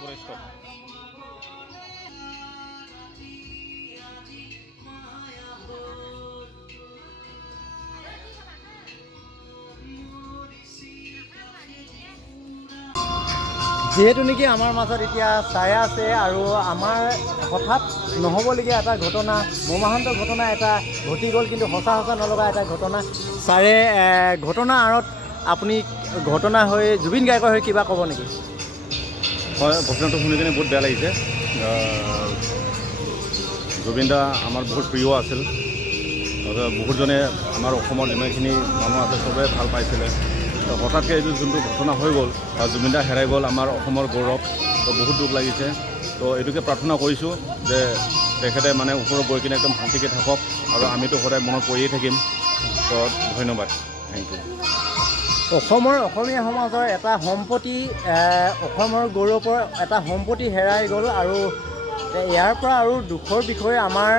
পুৰো stop যেহেতু নেকি আমাৰ মাজত এতিয়া ছায়া আছে আৰু আমাৰ হঠাৎ নহ'বলগীয়া এটা ঘটনা মৰ্মান্তিক ঘটনা এটা ঘটি গ'ল কিন্তু সঁচা নলগা এটা ঘটনা ছাৰে ঘটনা আঁৰত আপুনি ঘটনা হৈ জুবিন গাৰ্গৰ হৈ কিবা ক'ব নেকি হয় ঘটনাটো শুনি কিনে বহুত বেয়া লাগিছে জুবিন দা আমাৰ বহুত প্ৰিয় আছিল বহুতজনে আমাৰ অসমত ইমানখিনি মানুহ আছে চবে ভাল পাইছিলে তো হঠাৎকৈ এইটো যোনটো ঘটনা হৈ গ'ল জুবিন দা হেৰাই গ'ল আমাৰ অসমৰ গৌৰৱ তো বহুত দুখ লাগিছে তো এইটোকে প্ৰাৰ্থনা কৰিছোঁ যে তেখেতে মানে ওপৰত গৈ কিনে একদম শান্তিকৈ থাকক আৰু আমিতো সদায় মনত পৰিয়ে থাকিম তো ধন্যবাদ থেংক ইউ অসমীয়া সমাজৰ এটা সম্পত্তি অসমৰ গৌৰৱৰ এটা সম্পত্তি হেৰাই গ'ল আৰু ইয়াৰ পৰা আৰু দুখৰ বিষয় আমাৰ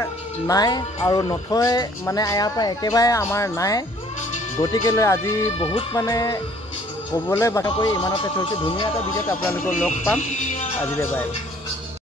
নাই আৰু নথৈ মানে ইয়াৰ পৰা একেবাৰে আমাৰ নাই গতিকেলৈ আজি বহুত মানে ক'বলৈ বাকী কৰি ইমানতে থৈছোঁ ধুনীয়া এটা ভিডিঅ'ত আপোনালোকক লগ পাম আজিলৈ বাই